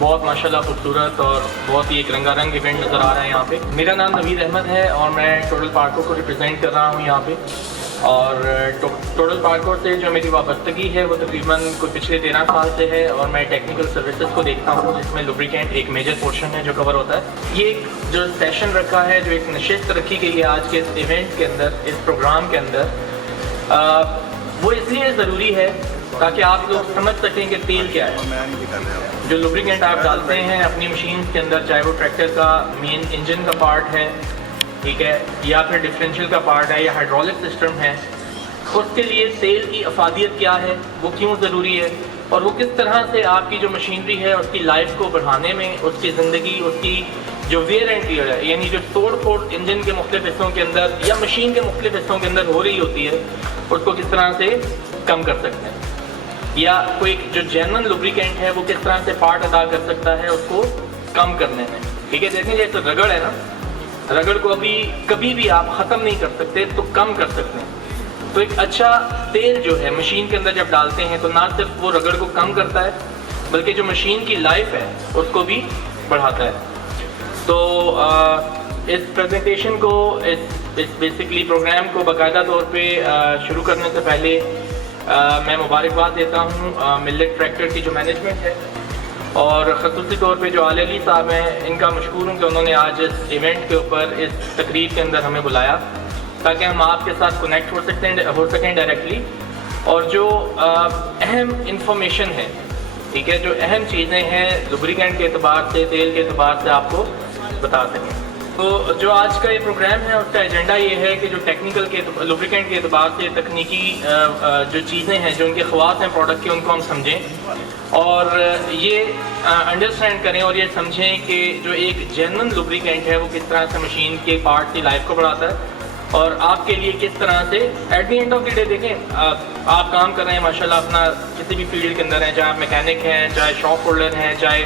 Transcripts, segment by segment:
बहुत माशाल्लाह खूबसूरत और बहुत ही एक रंगारंग इवेंट नज़र आ रहा है यहाँ पे। मेरा नाम नवीद अहमद है और मैं टोटल पार्कोर को रिप्रेजेंट कर रहा हूँ यहाँ पे। और टोटल पार्कोर से जो मेरी वाबस्तगी है वो तकरीबन कोई पिछले 13 साल से है और मैं टेक्निकल सर्विसेज को देखता हूँ, जिसमें लुब्रिकेंट एक मेजर पोर्शन है जो कवर होता है। ये एक जो सेशन रखा है, जो एक नशिस्त रखी गई है आज के इस इवेंट के अंदर, इस प्रोग्राम के अंदर, वो इसलिए ज़रूरी है ताकि आप लोग समझ सकें कि तेल क्या है। जो लुब्रिकेंट आप डालते हैं अपनी मशीन के अंदर, चाहे वो ट्रैक्टर का मेन इंजन का पार्ट है, ठीक है, या फिर डिफरेंशियल का पार्ट है, या हाइड्रोलिक सिस्टम है, उसके लिए तेल की अफादियत क्या है, वो क्यों ज़रूरी है, और वो किस तरह से आपकी जो मशीनरी है उसकी लाइफ को बढ़ाने में, उसकी ज़िंदगी, उसकी जो वेयर एंड टियर है, यानी जो तोड़ फोड़ इंजन के मुख्तलिफ हिस्सों के अंदर या मशीन के मुख्तलिफ हिस्सों के अंदर हो रही होती है, उसको किस तरह से कम कर सकते हैं, या कोई जो जेन्युइन लुब्रिकेंट है वो किस तरह से पार्ट अदा कर सकता है उसको कम करने में। ठीक है, देखें जैसे रगड़ है ना, रगड़ को कभी भी आप ख़त्म नहीं कर सकते, तो कम कर सकते हैं। तो एक अच्छा तेल जो है मशीन के अंदर जब डालते हैं तो ना सिर्फ वो रगड़ को कम करता है, बल्कि जो मशीन की लाइफ है उसको भी बढ़ाता है। तो इस प्रेजेंटेशन को, इस बेसिकली प्रोग्राम को बाकायदा तौर पे शुरू करने से पहले मैं मुबारकबाद देता हूँ मिल्लेट ट्रैक्टर की जो मैनेजमेंट है, और ख़ुसूसी तौर पे जो आले अली साहब हैं, इनका मशकूर हूँ कि उन्होंने आज इस इवेंट के ऊपर, इस तकरीब के अंदर हमें बुलाया ताकि हम आपके साथ कनेक्ट हो सकें डायरेक्टली, और जो अहम इंफॉर्मेशन है, ठीक है, जो अहम चीज़ें हैं लुब्रिकेंट के अतबार से, तेल के अतबार से आपको बता सकें। तो जो आज का ये प्रोग्राम है उसका एजेंडा ये है कि जो टेक्निकल के लुब्रिकेंट के अतबार से तकनीकी जो चीज़ें हैं, जो उनके ख़वास हैं प्रोडक्ट के, उनको हम समझें और ये अंडरस्टैंड करें और ये समझें कि जो एक जेन्युइन लुब्रिकेंट है वो किस तरह से मशीन के पार्ट की लाइफ को बढ़ाता है और आपके लिए किस तरह से at the end of the day, देखें आप काम कर रहे हैं माशाल्लाह अपना किसी भी फील्ड के अंदर हैं, चाहे आप मैकेनिक हैं, चाहे शॉप होल्डर हैं, चाहे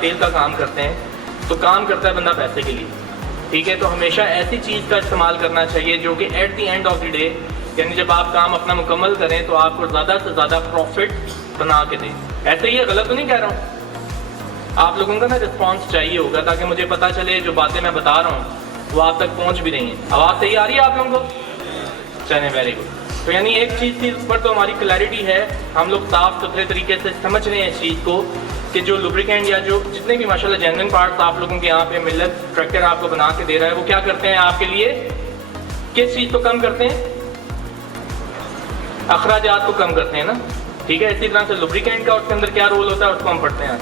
तेल का काम करते हैं, तो काम करता है बंदा पैसे के लिए। ठीक है, तो हमेशा ऐसी चीज़ का इस्तेमाल करना चाहिए जो कि at the end of the day, यानी जब आप काम अपना मुकम्मल करें तो आपको ज़्यादा से ज़्यादा प्रॉफिट बना के दें। ऐसे ही गलत तो नहीं कह रहा हूँ, आप लोगों का ना रिस्पॉन्स चाहिए होगा ताकि मुझे पता चले जो बातें मैं बता रहा हूँ वो आप तक पहुँच भी रही हैं। आवाज़ सही आ रही है आप लोगों को? चलें, वेरी गुड। तो यानी एक चीज़ की ऊपर तो हमारी क्लैरिटी है, हम लोग साफ़ सुथरे तरीके से समझ रहे हैं इस चीज़ को कि जो लुब्रिकेंट या जो जितने भी माशाल्लाह जेन्युइन पार्ट्स आप लोगों के यहाँ पे मिल्लेट ट्रैक्टर आपको बना के दे रहा है, वो क्या करते हैं आपके लिए, किस चीज़ को कम करते हैं? अखराजात को कम करते हैं ना। ठीक है, इसी तरह से लुब्रिकेंट का उसके अंदर क्या रोल होता है उसको हम पढ़ते हैं।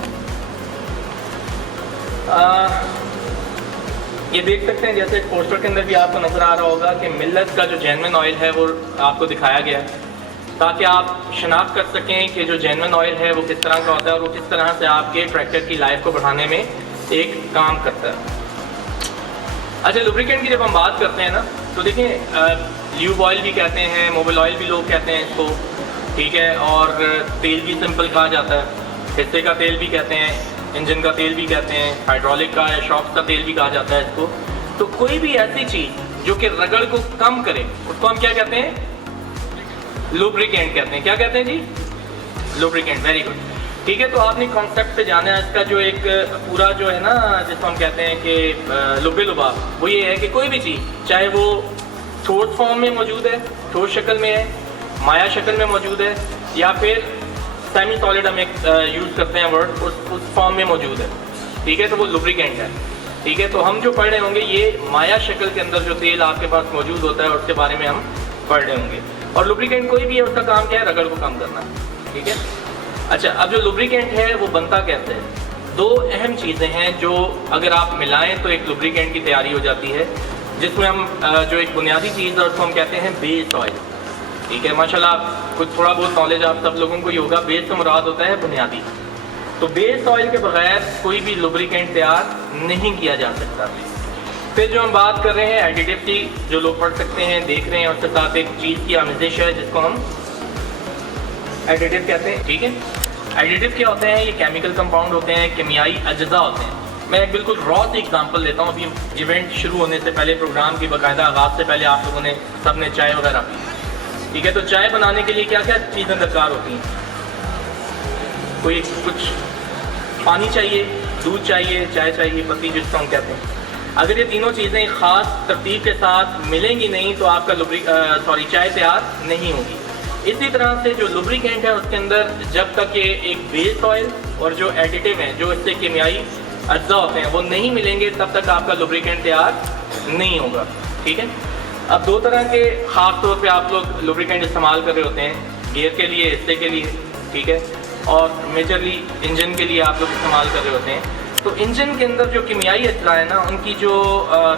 ये देख सकते हैं जैसे पोस्टर के अंदर भी आपको नजर आ रहा होगा कि मिल्लेट का जो जेन्युइन ऑयल है वो आपको दिखाया गया है ताकि आप शनाख्त कर सकें कि जो जेन्युइन ऑयल है वो किस तरह का होता है और वो किस तरह से आपके ट्रैक्टर की लाइफ को बढ़ाने में एक काम करता है। अच्छा, लुब्रिकेंट की जब हम बात करते हैं ना, तो देखें ल्यूब ऑयल भी कहते हैं, मोबिल ऑयल भी लोग कहते हैं इसको, ठीक है, और तेल भी सिंपल कहा जाता है, हिस्से का तेल भी कहते हैं, इंजन का तेल भी कहते हैं, हाइड्रोलिक का या शॉक्स का तेल भी कहा जाता है इसको। तो कोई भी ऐसी चीज़ जो कि रगड़ को कम करे उसको हम क्या कहते हैं? लुब्रिकेंट कहते हैं। क्या कहते हैं जी? लुब्रिकेंट। Very good. ठीक है, तो आपने कॉन्सेप्ट पे जाना है इसका, जो एक पूरा जो है ना जिसको हम कहते हैं कि लुबे लुबा, वो ये है कि कोई भी चीज़ चाहे वो ठोस फॉर्म में मौजूद है, ठोस शक्ल में है, माया शक्ल में मौजूद है, या फिर सेमी सॉलिड हम एक यूज़ करते हैं वर्ड, उस फॉर्म में मौजूद है, ठीक है, तो वो लुब्रिकेंट है। ठीक है, तो हम जो पढ़ रहे होंगे ये माया शक्ल के अंदर जो तेल आपके पास मौजूद होता है उसके बारे में हम पढ़ रहे होंगे। और लुब्रिकेंट कोई भी है, उसका काम क्या है? रगड़ को कम करना। ठीक है, अच्छा, अब जो लुब्रिकेंट है वो बनता कैसे है? दो अहम चीज़ें हैं जो अगर आप मिलाएं तो एक लुब्रिकेंट की तैयारी हो जाती है, जिसमें हम जो एक बुनियादी चीज़ है उसको हम कहते हैं बेस ऑयल। ठीक है, माशाल्लाह कुछ थोड़ा बहुत नॉलेज आप सब लोगों को ही होगा, बेस से मुराद होता है बुनियादी। तो बेस ऑयल के बगैर कोई भी लुब्रिकेंट तैयार नहीं किया जा सकता। फिर जो हम बात कर रहे हैं एडिटिव की, जो लोग पढ़ सकते हैं, देख रहे हैं, उसके साथ एक चीज़ की आमेजिश है जिसको हम एडिटिव कहते हैं। ठीक है, एडिटिव क्या होते हैं? ये केमिकल कंपाउंड होते हैं, केमियाई अज्जा होते हैं। मैं एक बिल्कुल रॉ सी एग्जांपल लेता हूँ। अभी इवेंट शुरू होने से पहले, प्रोग्राम की बाकायदा आगाज़ से पहले आप लोगों ने सबने चाय वगैरह पी। ठीक है, तो चाय बनाने के लिए क्या क्या चीज़ें दरकार होती हैं? कोई कुछ पानी चाहिए, दूध चाहिए, चाय चाहिए, पत्ती जिसको हम कहते हैं। अगर ये तीनों चीज़ें ख़ास तरतीब के साथ मिलेंगी नहीं तो आपका चाय तैयार नहीं होगी। इसी तरह से जो लुब्रिकेंट है उसके अंदर जब तक ये एक बेस ऑयल और जो एडिटिव हैं, जो इससे कीमियाई अज्जा होते हैं, वो नहीं मिलेंगे तब तक आपका लुब्रिकेंट तैयार नहीं होगा। ठीक है। अब दो तरह के ख़ास तौर पे आप लोग लुब्रिकेंट इस्तेमाल कर रहे होते हैं, गियर के लिए, हिस्से के लिए, ठीक है, और मेजरली इंजन के लिए आप लोग इस्तेमाल कर रहे होते हैं। तो इंजन के अंदर जो कीमियाई अज्जा है ना, उनकी जो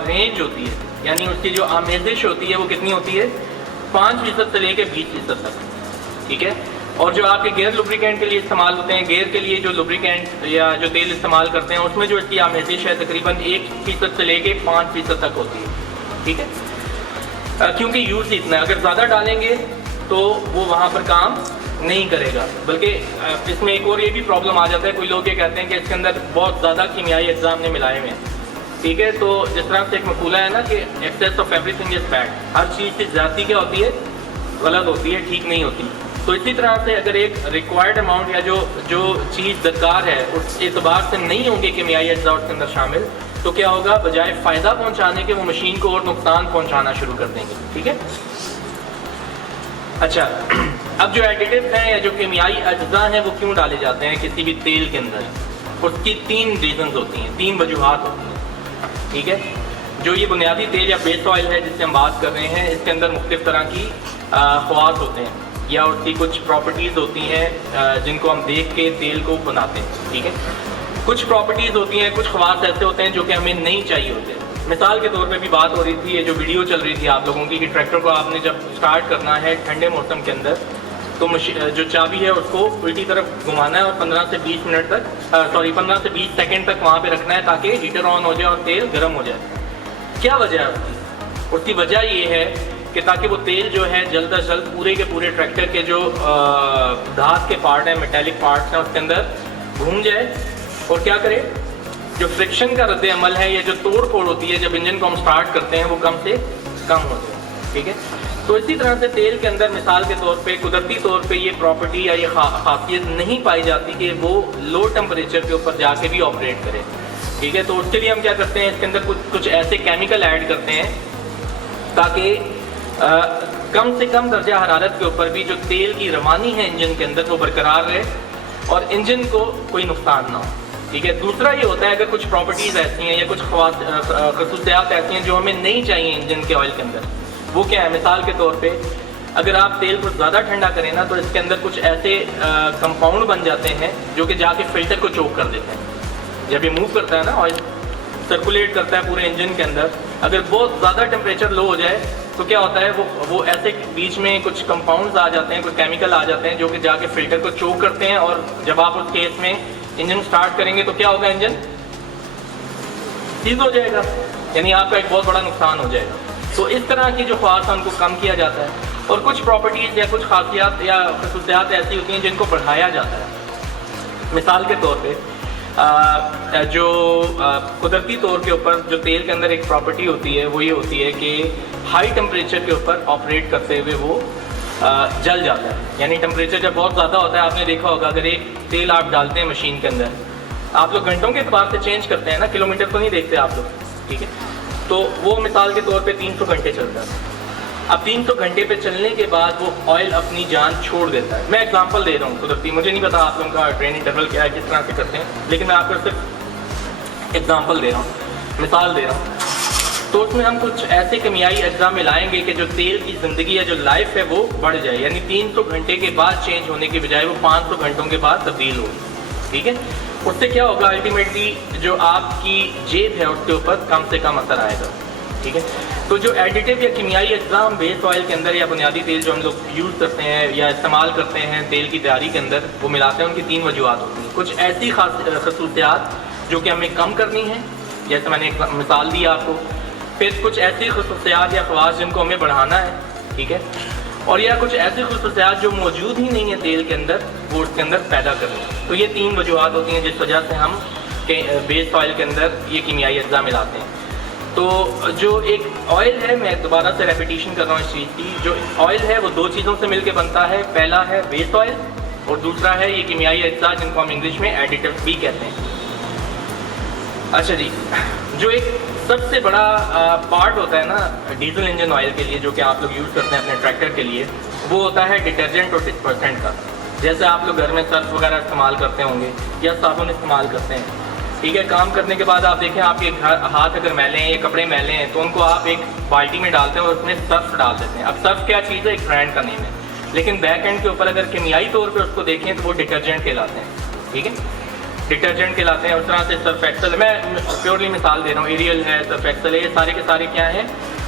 रेंज होती है, यानी उसकी जो आमेजिश होती है, वो कितनी होती है? 5% से लेकर 20% तक। ठीक है। और जो आपके गेयर लुब्रिकेंट के लिए इस्तेमाल होते हैं, गेयर के लिए जो लुब्रिकेंट या जो तेल इस्तेमाल करते हैं, उसमें जो इसकी आमेजिश है तकरीबन 1% से लेकर 5% तक होती है। ठीक है। क्योंकि यूज़ इतना है, अगर ज़्यादा डालेंगे तो वो वहाँ पर काम नहीं करेगा। बल्कि इसमें एक और ये भी प्रॉब्लम आ जाता है, कोई लोग ये कहते हैं कि इसके अंदर बहुत ज़्यादा कीमियाई अज्जा हमने मिलाए हुए हैं। ठीक है। तो जिस तरह से एक मकूला है ना कि excess of everything is bad, हर चीज़ की ज़्यादती क्या होती है? गलत होती है, ठीक नहीं होती। तो इसी तरह से अगर एक रिक्वायर्ड अमाउंट या जो चीज़ दरकार है उस एतबार से नहीं होंगे कीमियाई अज्जा उसके अंदर शामिल, तो क्या होगा? बजाय फ़ायदा पहुँचाने के वो मशीन को और नुकसान पहुँचाना शुरू कर देंगे। ठीक है। अच्छा, अब जो एडिटिव हैं या जो कीमियाई अज्जा हैं वो क्यों डाले जाते हैं किसी भी तेल के अंदर? उसकी 3 रीजंस होती हैं, 3 वजूहात होती हैं। ठीक है। जो ये बुनियादी तेल या बेस ऑयल है जिससे हम बात कर रहे हैं, इसके अंदर मुख्तलिफ तरह की ख्वास होते हैं या उसकी कुछ प्रॉपर्टीज़ होती हैं जिनको हम देख के तेल को बनाते हैं। ठीक है। कुछ प्रॉपर्टीज़ होती हैं, कुछ ख्वास ऐसे होते हैं जो कि हमें नहीं चाहिए होते। मिसाल के तौर पे भी बात हो रही थी, ये जो वीडियो चल रही थी आप लोगों की, कि ट्रैक्टर को आपने जब स्टार्ट करना है ठंडे मौसम के अंदर, तो जो चाबी है उसको उल्टी तरफ घुमाना है और 15 से 20 मिनट तक 15 से 20 सेकंड तक वहाँ पे रखना है ताकि हीटर ऑन हो जाए और तेल गर्म हो जाए। क्या वजह है उसकी? उसकी वजह ये है कि ताकि वो तेल जो है जल्द अज जल्द पूरे के पूरे ट्रैक्टर के जो धात के पार्ट हैं, मेटेलिक पार्ट्स हैं, उसके अंदर घूम जाए और क्या करे? जो फ्रिक्शन का रद्द अमल है या जो तोड़ फोड़ होती है जब इंजन को हम स्टार्ट करते हैं, वो कम से कम हो जाए। ठीक है। तो इसी तरह से तेल के अंदर मिसाल के तौर पे कुदरती तौर पे ये प्रॉपर्टी या ये खासियत नहीं पाई जाती कि वो लो टेम्परेचर के ऊपर जाके भी ऑपरेट करे। ठीक है। तो उसके लिए हम क्या करते हैं, इसके अंदर कुछ ऐसे केमिकल ऐड करते हैं ताकि कम से कम दर्जा हरारत के ऊपर भी जो तेल की रवानी है इंजन के अंदर वो बरकरार रहे और इंजन को कोई नुकसान ना हो। ठीक है। दूसरा ये होता है, अगर कुछ प्रॉपर्टीज़ ऐसी हैं या कुछ खसूसियात ऐसी हैं जो हमें नहीं चाहिए इंजन के ऑयल के अंदर, वो क्या है? मिसाल के तौर पे अगर आप तेल को ज़्यादा ठंडा करें ना, तो इसके अंदर कुछ ऐसे कंपाउंड बन जाते हैं जो कि जाके फिल्टर को चोक कर देते हैं। जब ये मूव करता है ना, ऑयल सर्कुलेट करता है पूरे इंजन के अंदर, अगर बहुत ज़्यादा टेम्परेचर लो हो जाए तो क्या होता है, वो ऐसे बीच में कुछ कंपाउंड्स आ जाते हैं, कुछ केमिकल आ जाते हैं जो कि जाके फिल्टर को चोक करते हैं, और जब आप उस केस में इंजन स्टार्ट करेंगे तो क्या होगा? इंजन सीज हो जाएगा, यानी आपका एक बहुत बड़ा नुकसान हो जाएगा। तो इस तरह की जो ख्वास है उनको कम किया जाता है, और कुछ प्रॉपर्टीज़ या कुछ खासियात या खसूसियात ऐसी होती हैं जिनको बढ़ाया जाता है। मिसाल के तौर पे जो कुदरती तौर के ऊपर जो तेल के अंदर एक प्रॉपर्टी होती है वो ये होती है कि हाई टेम्परेचर के ऊपर ऑपरेट करते हुए वो जल जाता है। यानी टेम्परेचर जब बहुत ज़्यादा होता है, आपने देखा होगा अगर एक तेल आप डालते हैं मशीन के अंदर, आप लोग घंटों के एतबार से चेंज करते हैं ना, किलोमीटर तो नहीं देखते आप लोग। ठीक है। तो वो मिसाल के तौर पे 300 घंटे चलता है। अब 300 घंटे पे चलने के बाद वो ऑयल अपनी जान छोड़ देता है। मैं एग्जांपल दे रहा हूँ कुदरती, मुझे नहीं पता आप लोगों का ट्रेन इंटरवल क्या है, किस तरह से करते हैं, लेकिन मैं आपको सिर्फ एग्जांपल दे रहा हूँ, मिसाल दे रहा हूँ। तो उसमें हम कुछ ऐसे कीमियाई अज्जा मिलाएंगे कि जो तेल की ज़िंदगी या जो लाइफ है वो बढ़ जाए, यानी 300 घंटे के बाद चेंज होने के बजाय वो 500 घंटों के बाद तब्दील हो। ठीक है। उससे क्या होगा? अल्टीमेटली जो आपकी जेब है उसके ऊपर कम से कम असर आएगा। ठीक है। तो जो एडिटिव या कीमियाई अज्जा हम बेस ऑयल के अंदर या बुनियादी तेल जो हम लोग यूज़ करते हैं या इस्तेमाल करते हैं तेल की तैयारी के अंदर, वो मिलाते हैं, उनकी 3 वजूहात होती हैं। कुछ ऐसी खसूसियात जो कि हमें कम करनी है, जैसे मैंने एक मिसाल दी आपको, फिर कुछ ऐसी खसूसियात या ख्वास जिनको हमें बढ़ाना है। ठीक है। और या कुछ ऐसी खसूसियात जो मौजूद ही नहीं है तेल के अंदर, वो उसके अंदर पैदा करनी है। तो ये 3 वजूहात होती हैं जिस वजह से हम बेस ऑयल के अंदर ये कीमियाई अज्जा मिलाते हैं। तो जो एक ऑयल है, मैं दोबारा से रेपिटेशन कर रहा हूँ इस चीज़ की, जो ऑयल है वो 2 चीज़ों से मिलकर बनता है। पहला है बेस ऑयल और दूसरा है ये कीमियाई अज्जा जिनको हम इंग्लिश में एडिटिव्स भी कहते हैं। अच्छा जी, जो एक सबसे बड़ा पार्ट होता है ना डीजल इंजन ऑयल के लिए, जो कि आप लोग यूज़ करते हैं अपने ट्रैक्टर के लिए, वो होता है डिटर्जेंट और डिस्पर्सेंट का। जैसे आप लोग घर में सर्फ वगैरह इस्तेमाल करते होंगे या साबुन इस्तेमाल करते हैं, ठीक है। काम करने के बाद आप देखें आपके हाथ अगर मैले हैं या कपड़े मैले हैं, तो उनको आप एक बाल्टी में डालते हैं और उसमें सर्फ डाल देते हैं। अब सर्फ क्या चीज़ है, एक ब्रांड का नेम है, लेकिन बैक एंड के ऊपर अगर कीमियाई तौर पे उसको देखें तो वो डिटर्जेंट कहलाते हैं, ठीक है, डिटर्जेंट कहलाते हैं। उस तरह से सर्फ एक्सेल, मैं प्योरली मिसाल दे रहा हूँ, एरियल है, सर्फ एक्सेल है, ये सारे के सारे क्या हैं,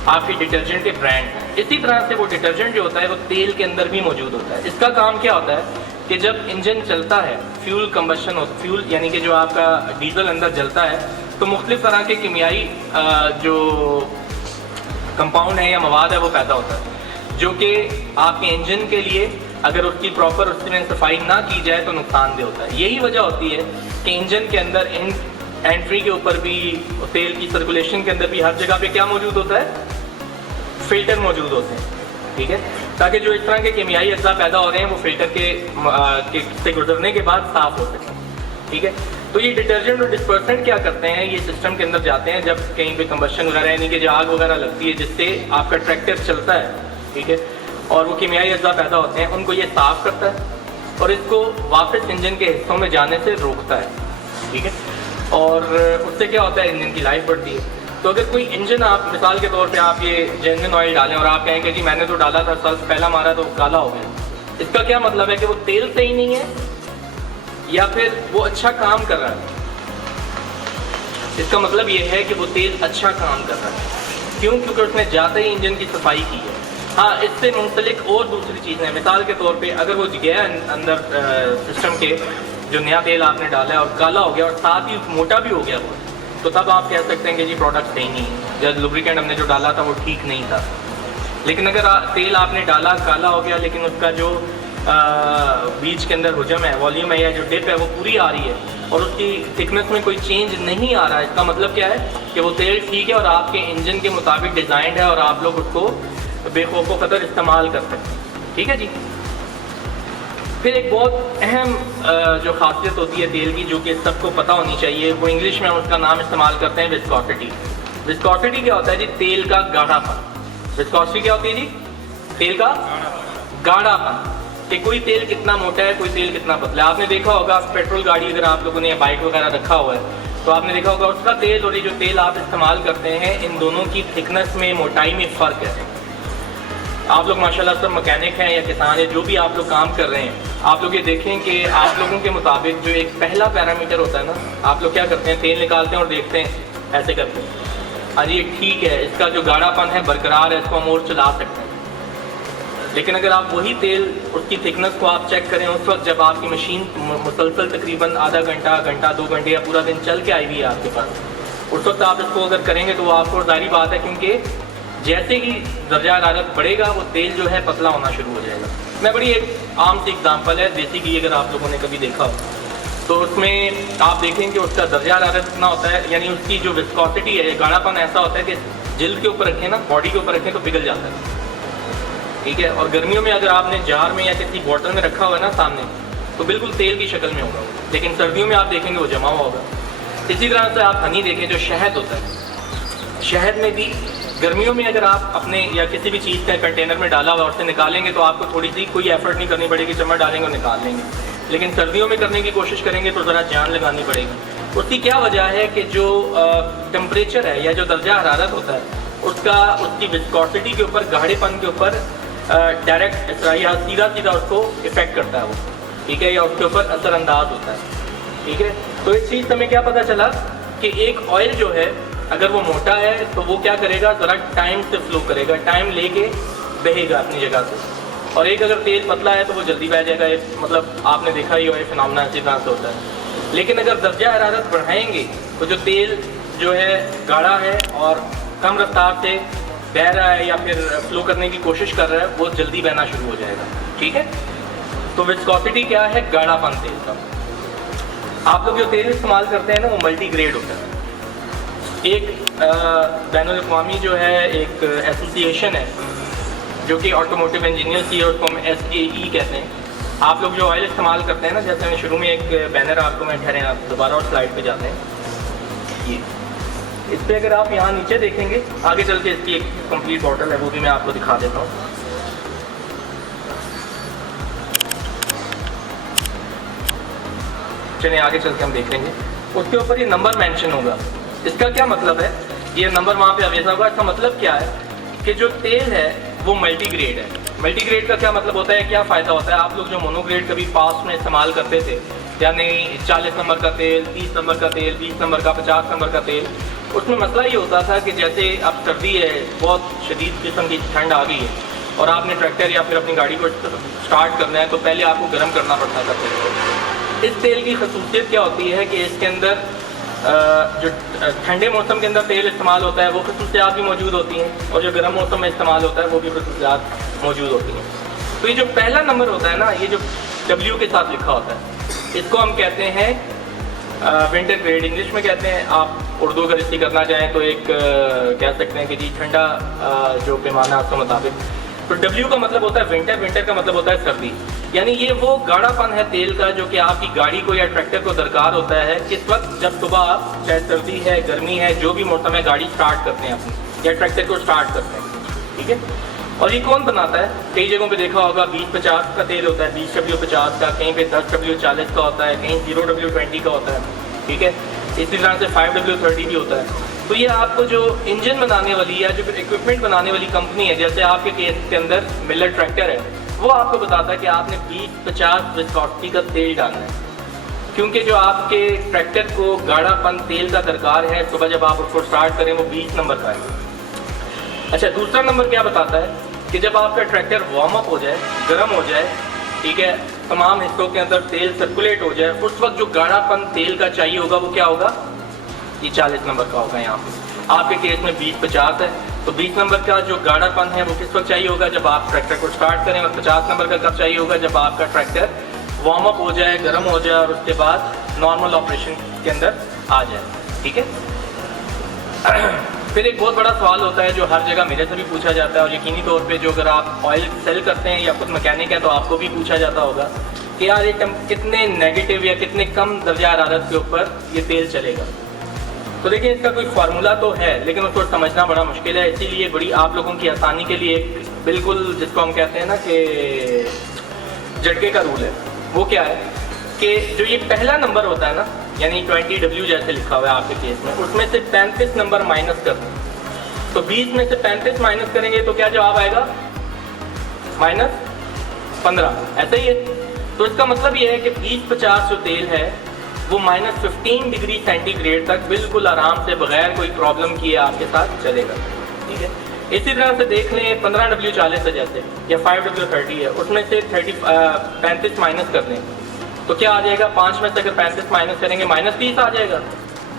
आपके डिटर्जेंट के ब्रांड हैं। इसी तरह से वो डिटर्जेंट जो होता है वो तेल के अंदर भी मौजूद होता है। इसका काम क्या होता है कि जब इंजन चलता है, फ्यूल कम्बशन हो, फ्यूल यानी कि जो आपका डीजल अंदर जलता है, तो मुख्तलिफ तरह के कीमियाई जो कंपाउंड है या मवाद है वो पैदा होता है, जो कि आपके इंजन के लिए अगर उसकी प्रॉपर उसमें सफाई ना की जाए तो नुकसानदेह होता है। यही वजह होती है कि इंजन के अंदर एंट्री के ऊपर भी, तेल की सर्कुलेशन के अंदर भी हर जगह पे क्या मौजूद होता है, फिल्टर मौजूद होते हैं, ठीक है, ताकि जो इस तरह के कीमियाई अज्जा पैदा हो रहे हैं वो फिल्टर के से गुजरने के बाद साफ हो सकें, ठीक है। तो ये डिटर्जेंट और डिस्पर्सेंट क्या करते हैं, ये सिस्टम के अंदर जाते हैं जब कहीं पे कंबशन वगैरह यानी कि जो आग वगैरह लगती है जिससे आपका ट्रैक्टर चलता है, ठीक है, और वो कीमियाई अज्जा पैदा होते हैं, उनको ये साफ करता है और इसको वापस इंजन के हिस्सों में जाने से रोकता है, ठीक है। और उससे क्या होता है, इंजन की लाइफ बढ़ती है। तो अगर कोई इंजन आप मिसाल के तौर पे आप ये जेन्युइन ऑयल डालें और आप कहेंगे जी मैंने तो डाला था, सल्फ पहला मारा तो काला हो गया, इसका क्या मतलब है कि वो तेल सही नहीं है या फिर वो अच्छा काम कर रहा है? इसका मतलब ये है कि वो तेल अच्छा काम कर रहा है। क्यों? क्योंकि उसने जाते ही इंजन की सफाई की है। हाँ, इससे मुंसलिक और दूसरी चीज़ें, मिसाल के तौर पे अगर वो गया अंदर सिस्टम के, जो नया तेल आपने डाला है और काला हो गया और साथ ही मोटा भी हो गया वो, तो तब आप कह सकते हैं कि जी प्रोडक्ट सही नहीं है, जब लुब्रिकेंट हमने जो डाला था वो ठीक नहीं था। लेकिन अगर तेल आपने डाला काला हो गया लेकिन उसका जो बीच के अंदर हुजम है, वॉल्यूम है या जो डिप है वो पूरी आ रही है और उसकी थिकनेस में कोई चेंज नहीं आ रहा है, इसका मतलब क्या है कि वो तेल ठीक है और आपके इंजन के मुताबिक डिज़ाइंड है और आप लोग उसको बेखौफ व खतर इस्तेमाल कर सकते हैं, ठीक है जी। फिर एक बहुत अहम जो खासियत होती है तेल की, जो कि सबको पता होनी चाहिए, वो इंग्लिश में हम उसका नाम इस्तेमाल करते हैं विस्कोसिटी। विस्कोसिटी क्या होता है जी? तेल का गाढ़ापन। विस्कोसिटी क्या होती है जी? तेल का गाढ़ापन, कि कोई तेल कितना मोटा है, कोई तेल कितना पतला है। आपने देखा होगा पेट्रोल गाड़ी अगर आप लोगों ने बाइक वगैरह रखा हुआ है तो आपने देखा होगा उसका तेल और ये जो तेल आप इस्तेमाल करते हैं, इन दोनों की थिकनेस में, मोटाई में फ़र्क है। आप लोग माशाल्लाह सब मैकेनिक हैं या किसान हैं, जो भी आप लोग काम कर रहे हैं, आप लोग ये देखें कि आप लोगों के मुताबिक जो एक पहला पैरामीटर होता है ना, आप लोग क्या करते हैं, तेल निकालते हैं और देखते हैं, ऐसे करते हैं, हाँ जी ठीक है, इसका जो गाढ़ापन है बरकरार है, इसको हम और चला सकते हैं। लेकिन अगर आप वही तेल, उसकी थिकनेस को आप चेक करें उस वक्त जब आपकी मशीन मुसलसल तकरीबन आधा घंटा, घंटा 2 घंटे या पूरा दिन चल के आई हुई है आपके पास, उस वक्त आप इसको अगर करेंगे तो वो आपको जाहिर बात है, क्योंकि जैसे ही दर्जा हरारत बढ़ेगा वो तेल जो है पतला होना शुरू हो जाएगा। मैं बड़ी एक आम सी एग्जांपल है, देसी घी अगर आप लोगों ने कभी देखा हो तो उसमें आप देखें कि उसका दर्जा हरारत कितना होता है, यानी उसकी जो विस्कोसिटी है, गाढ़ापन ऐसा होता है कि जिल्द के ऊपर रखें ना, बॉडी के ऊपर रखें तो पिघल जाता है, ठीक है। और गर्मियों में अगर आपने जार में या किसी बोतल में रखा हुआ है ना सामने, तो बिल्कुल तेल की शक्ल में होगा, लेकिन सर्दियों में आप देखेंगे वो जमा हुआ होगा। इसी तरह से आप हनी देखें, जो शहद होता है, शहद में भी गर्मियों में अगर आप अपने या किसी भी चीज़ के कंटेनर में डाला हुआ और उससे निकालेंगे तो आपको थोड़ी सी कोई एफर्ट नहीं करनी पड़ेगी, चम्मच डालेंगे और निकाल लेंगे। लेकिन सर्दियों में करने की कोशिश करेंगे तो ज़रा जान लगानी पड़ेगी। उसकी क्या वजह है कि जो टेम्परेचर है या जो दर्जा हरारत होता है उसका, उसकी विस्कोसिटी के ऊपर, गाढ़ेपन के ऊपर डायरेक्ट या सीधा सीधा उसको इफेक्ट करता है वो, ठीक है, या उसके ऊपर असरअंदाज होता है, ठीक है। तो इस चीज़ से हमें क्या पता चला कि एक ऑयल जो है अगर वो मोटा है तो वो क्या करेगा, ज़रा टाइम से फ्लो करेगा, टाइम लेके बहेगा अपनी जगह से, और एक अगर तेल पतला है तो वो जल्दी बह जाएगा। मतलब आपने देखा ही है फिनोमेना इसी तरह से होता है। लेकिन अगर दर्जा हरारत बढ़ाएंगे तो जो तेल जो है गाढ़ा है और कम रफ्तार से बह रहा है या फिर फ्लो करने की कोशिश कर रहा है, वो जल्दी बहना शुरू हो जाएगा, ठीक है। तो विस्कोसिटी क्या है? गाढ़ापन तेल का। आप लोग जो तेल इस्तेमाल करते हैं ना वो मल्टी ग्रेड होता है। एक बैनुल अक़वामी जो है एक एसोसिएशन है जो कि ऑटोमोटिव इंजीनियर्स की है, उसको हम SAE कहते हैं, आप लोग जो ऑयल इस्तेमाल करते हैं ना, जैसे मैं शुरू में एक बैनर आपको मैं ठहरे, आप दोबारा और स्लाइड पे जाते हैं, ये इस पर अगर आप यहाँ नीचे देखेंगे, आगे चल के इसकी एक कंप्लीट बॉटल है, वो भी मैं आपको दिखा देता हूँ। चलिए आगे चल के हम देख लेंगे। उसके ऊपर ये नंबर मेंशन होगा। इसका क्या मतलब है, ये नंबर वहाँ पे अवेलेबल होगा। इसका मतलब क्या है कि जो तेल है वो मल्टीग्रेड है। मल्टीग्रेड का क्या मतलब होता है, क्या फ़ायदा होता है? आप लोग जो मोनोग्रेड कभी पास्ट में इस्तेमाल करते थे, यानी 40 नंबर का तेल, 30 नंबर का तेल, 20 नंबर का, 50 नंबर का तेल, उसमें मसला ये होता था कि जैसे अब सर्दी है, बहुत शदीद किस्म की ठंड आ गई है और आपने ट्रैक्टर या फिर अपनी गाड़ी को स्टार्ट करना है, तो पहले आपको गर्म करना पड़ता था तेल को। इस तेल की खसूसियत क्या होती है कि इसके अंदर जो ठंडे मौसम के अंदर तेल इस्तेमाल होता है वो खसूसियात भी मौजूद होती हैं, और जो गर्म मौसम में इस्तेमाल होता है वो भी खसूसियात मौजूद होती हैं। तो ये जो पहला नंबर होता है ना, ये जो W के साथ लिखा होता है, इसको हम कहते हैं विंटर ग्रेड, इंग्लिश में कहते हैं। आप उर्दू अगर इसकी करना चाहें तो एक कह सकते हैं कि जी ठंडा जो पैमाना उसके मुताबिक। तो W का मतलब होता है विंटर, विंटर का मतलब होता है सर्दी। यानी ये वो गाढ़ापन है तेल का जो कि आपकी गाड़ी को या ट्रैक्टर को दरकार होता है किस वक्त, जब सुबह आप, चाहे सर्दी है, गर्मी है, जो भी मौसम है, गाड़ी स्टार्ट करते हैं अपनी या ट्रैक्टर को स्टार्ट करते हैं, ठीक है। और ये कौन बनाता है? कई जगहों पे देखा होगा 20-50 का तेल होता है, 20W50 का, कहीं पे 10W40 का होता है, कहीं 0W20 का होता है, ठीक है। इसी तरह से 5W30 भी होता है। तो ये आपको जो इंजन बनाने वाली या जो फिर इक्विपमेंट बनाने वाली कंपनी है, जैसे आपके केस के अंदर मिलर ट्रैक्टर है, वो आपको बताता है कि आपने 20-50 विस्कॉसिटी का तेल डालना है, क्योंकि जो आपके ट्रैक्टर को गाढ़ापन तेल का दरकार है सुबह जब आप उसको स्टार्ट करें वो 20 नंबर का है। अच्छा, दूसरा नंबर क्या बताता है कि जब आपका ट्रैक्टर वार्म अप हो जाए, गर्म हो जाए, ठीक है, तमाम हिस्सों के अंदर तेल सर्कुलेट हो जाए, उस वक्त जो गाढ़ापन तेल का चाहिए होगा वो क्या होगा, ये 40 नंबर का होगा। यहाँ पे आपके केस में 20-50 है, तो 20 नंबर का जो गाढ़ापन है वो किस वक्त चाहिए होगा, जब आप ट्रैक्टर को स्टार्ट करें। और 50 नंबर का कब चाहिए होगा, जब आपका ट्रैक्टर वार्म अप हो जाए, गर्म हो जाए और उसके बाद नॉर्मल ऑपरेशन के अंदर आ जाए, ठीक है। फिर एक बहुत बड़ा सवाल होता है जो हर जगह मेरे से भी पूछा जाता है, और यकीनी तौर पे जो अगर आप ऑयल सेल करते हैं या खुद मैकेनिक है तो आपको भी पूछा जाता होगा कि यार ये कितने नेगेटिव या कितने कम दर्जा हरारत के ऊपर ये तेल चलेगा। तो देखिए, इसका कोई फार्मूला तो है लेकिन उसको समझना बड़ा मुश्किल है। इसीलिए बड़ी आप लोगों की आसानी के लिए एक बिल्कुल जिसको हम कहते हैं ना कि झटके का रूल है, वो क्या है कि जो ये पहला नंबर होता है ना, यानी 20W जैसे लिखा हुआ है आपके केस में, उसमें से 35 नंबर माइनस कर दें, तो 20 में से 35 माइनस करेंगे तो क्या जवाब आएगा, -15, ऐसा ही है। तो इसका मतलब ये है कि 20-50 जो तेल है वो -15 डिग्री सेंटीग्रेड तक बिल्कुल आराम से बगैर कोई प्रॉब्लम किए आपके साथ चलेगा, ठीक है। इसी तरह से देख लें 15W40 है जैसे, या 5W30 है, उसमें से 35 माइनस कर दें तो क्या आ जाएगा, 5 में से अगर 35 माइनस करेंगे -30 आ जाएगा।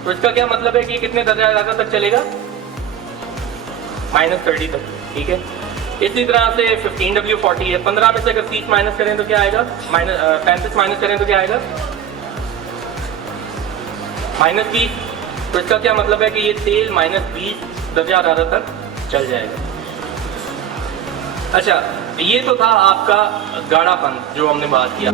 तो इसका क्या मतलब है कि कितने दर्जा हरारत तक चलेगा, -30 तक, ठीक है। इसी तरह से 15W40 है, 15 में से अगर 30 माइनस करें तो क्या आएगा, 35 माइनस करें तो क्या आएगा, -30। तो इसका क्या मतलब है कि ये तेल -20 दर्जा हरारत तक चल जाएगा। अच्छा, ये तो था आपका गाढ़ापन जो हमने बात किया।